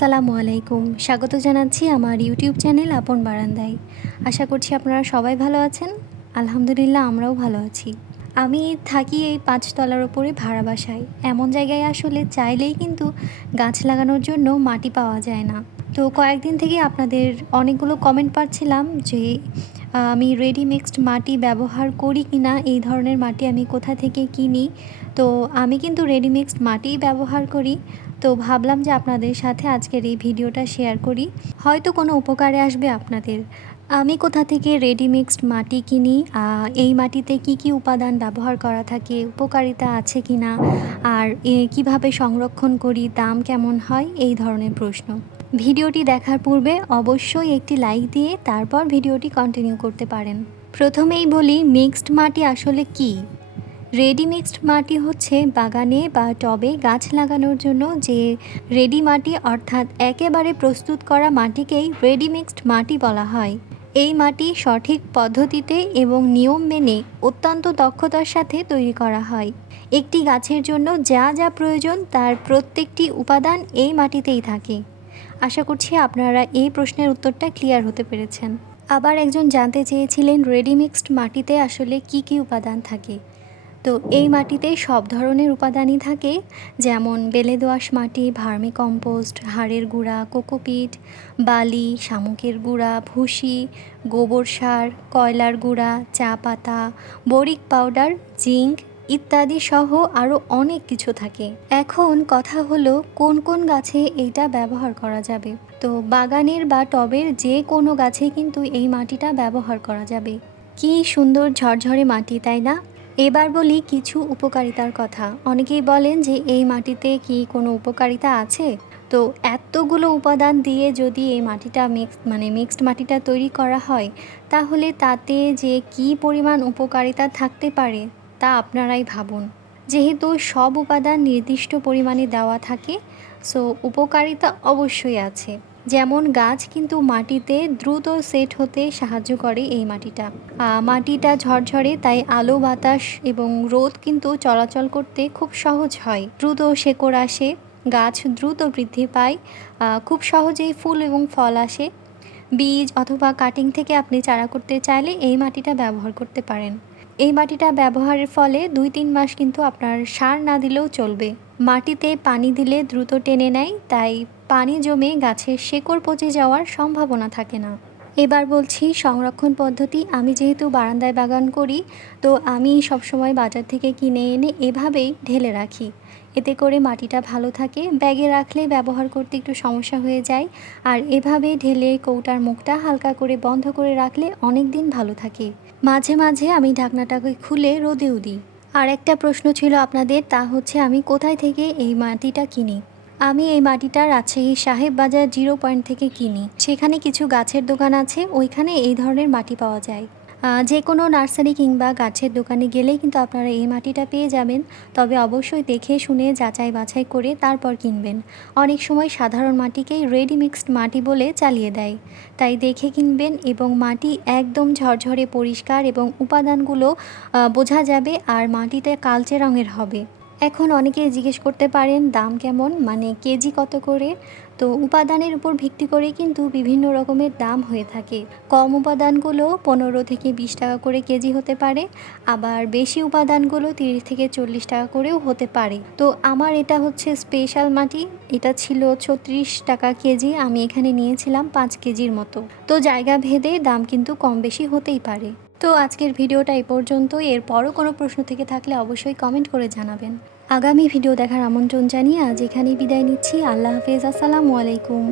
আসসালামু আলাইকুম। স্বাগত জানাচ্ছি আমার ইউটিউব চ্যানেল আপন বারান্দায়। আশা করছি আপনারা সবাই ভালো আছেন। আলহামদুলিল্লাহ আমরাও ভালো আছি। আমি থাকি এই পাঁচতলার ওপরে ভাড়া বাসায়। এমন জায়গায় আসলে চাইলেই কিন্তু গাছ লাগানোর জন্য মাটি পাওয়া যায় না। তো কয়েকদিন থেকে আপনাদের অনেকগুলো কমেন্ট পাচ্ছিলাম যে আমি রেডি মিক্সড মাটি ব্যবহার করি কি না এই ধরনের মাটি আমি কোথা থেকে কিনি? তো আমি কিন্তু রেডি মিক্সড মাটিই ব্যবহার করি। তো ভাবলাম যে আপনাদের সাথে আজকের এই ভিডিওটা শেয়ার করি। হয়তো কোনো উপকারে আসবে আপনাদের। আমি কোথা থেকে রেডি মিক্সড মাটি কিনি? এই মাটিতে কি কি উপাদান ব্যবহার করা থাকে? উপকারিতা আছে কি না আর কীভাবে সংরক্ষণ করি? দাম কেমন হয়? এই ধরনের প্রশ্ন। ভিডিওটি দেখার পূর্বে অবশ্যই একটি লাইক দিয়ে তারপর ভিডিওটি কন্টিনিউ করতে পারেন। প্রথমেই বলি মিক্সড মাটি আসলে কী? রেডি মিক্সড মাটি হচ্ছে বাগানে বা টবে গাছ লাগানোর জন্য যে রেডি মাটি অর্থাৎ একেবারে প্রস্তুত করা মাটিকেই রেডি মিক্সড মাটি বলা হয়। এই মাটি সঠিক পদ্ধতিতে এবং নিয়ম মেনে অত্যন্ত দক্ষতার সাথে তৈরি করা হয়। একটি গাছের জন্য যা যা প্রয়োজন তার প্রত্যেকটি উপাদান এই মাটিতেই থাকে। আশা করছি আপনারা এই প্রশ্নের উত্তরটা ক্লিয়ার হতে পেরেছেন। আবার একজন জানতে চেয়েছিলেন রেডি মিক্সড মাটিতে আসলে কি কি উপাদান থাকে। তো এই মাটিতে সব ধরনের উপাদানই থাকে, যেমন বেলে দোআঁশ মাটি, ভার্মি কম্পোস্ট, হাড়ের গুঁড়া, কোকোপিট, বালি, শামুকের গুঁড়া, ভুসি, গোবর সার, কয়লার গুঁড়া, চা পাতা, বরিক পাউডার জিঙ্ক ইত্যাদি সহ আরও অনেক কিছু থাকে। এখন কথা হলো কোন কোন গাছে এইটা ব্যবহার করা যাবে। তো বাগানের বা টবের যে কোনো গাছে কিন্তু এই মাটিটা ব্যবহার করা যাবে। কি সুন্দর ঝরঝরে মাটি, তাই না? এবার বলি কিছু উপকারিতার কথা। অনেকেই বলেন যে, এই মাটিতে কি কোনো উপকারিতা আছে? তো এতগুলো উপাদান দিয়ে যদি এই মাটিটা মিক্স মানে মিক্সড মাটিটা তৈরি করা হয়, তাহলে তাতে যে কি পরিমাণ উপকারিতা থাকতে পারে, তা আপনারাই ভাবুন। যেহেতু সব উপাদান নির্দিষ্ট পরিমাণে দেওয়া থাকে, সো উপকারিতা অবশ্যই আছে। যেমন গাছ কিন্তু মাটিতে দ্রুত সেট হতে সাহায্য করে এই মাটিটা। মাটিটা ঝরঝরে, তাই আলো, বাতাস এবং রোদ কিন্তু চলাচল করতে খুব সহজ হয়। দ্রুত শেকড় আসে, গাছ দ্রুত বৃদ্ধি পায় খুব সহজেই ফুল এবং ফল আসে। বীজ অথবা কাটিং থেকে আপনি চারা করতে চাইলে এই মাটিটা ব্যবহার করতে পারেন। এই মাটিটা ব্যবহারের ফলে দুই তিন মাস কিন্তু আপনার সার না দিলেও চলবে। মাটিতে পানি দিলে দ্রুত টেনে নেয়, তাই পানি জমে গাছের শেকড় পচে যাওয়ার সম্ভাবনা থাকে না। এবার বলছি, সংরক্ষণ পদ্ধতি আমি যেহেতু বারান্দায় বাগান করি, তো আমি সবসময় বাজার থেকে কিনে এনে এভাবেই ঢেলে রাখি। এতে করে মাটিটা ভালো থাকে, ব্যাগে রাখলে ব্যবহার করতে একটু সমস্যা হয়ে যায়, আর এভাবে ঢেলে কৌটার মুখটা হালকা করে বন্ধ করে রাখলে অনেক দিন ভালো থাকে। মাঝে মাঝে আমি ঢাকনাটাকে খুলে রোদেও দিই। আর একটা প্রশ্ন ছিল আপনাদের, তা হচ্ছে আমি কোথায় থেকে এই মাটিটা কিনি? আমি এই মাটিটা রাজশাহী সাহেব বাজার জিরো পয়েন্ট থেকে কিনি। সেখানে কিছু গাছের দোকান আছে, ওইখানে এই ধরনের মাটি পাওয়া যায়। যে কোনো নার্সারি কিংবা গাছের দোকানে গেলেই কিন্তু আপনারা এই মাটিটা পেয়ে যাবেন। তবে অবশ্যই দেখে শুনে যাচাই বাছাই করে তারপর কিনবেন। অনেক সময় সাধারণ মাটিকেই রেডি মিক্সড মাটি বলে চালিয়ে দেয়। তাই দেখে কিনবেন এবং মাটি একদম ঝরঝরে পরিষ্কার এবং উপাদানগুলো বোঝা যাবে আর মাটিতে কালচে রঙের হবে। এখন অনেকেই জিজ্ঞেস করতে পারেন দাম কেমন মানে কেজি কত করে? তো উপাদানের উপর ভিত্তি করে কিন্তু বিভিন্ন রকমের দাম হয়ে থাকে। কম উপাদানগুলো পনেরো থেকে বিশ টাকা করে কেজি হতে পারে, আবার বেশি উপাদানগুলো তিরিশ থেকে চল্লিশ টাকা করেও হতে পারে। তো আমার এটা হচ্ছে স্পেশাল মাটি, এটা ছিল ছত্রিশ টাকা কেজি, আমি এখানে নিয়েছিলাম পাঁচ কেজির মতো। তো জায়গা ভেদে দাম কিন্তু কম বেশি হতেই পারে। তো আজকের ভিডিওটা এই পর্যন্ত এরপরও কোনো প্রশ্ন থেকে থাকলে অবশ্যই কমেন্ট করে জানাবেন। আগামী ভিডিও দেখার আমন্ত্রণ জানিয়ে আজ এখানেই বিদায় নিচ্ছি। আল্লাহ হাফেজ। আসসালামু আলাইকুম।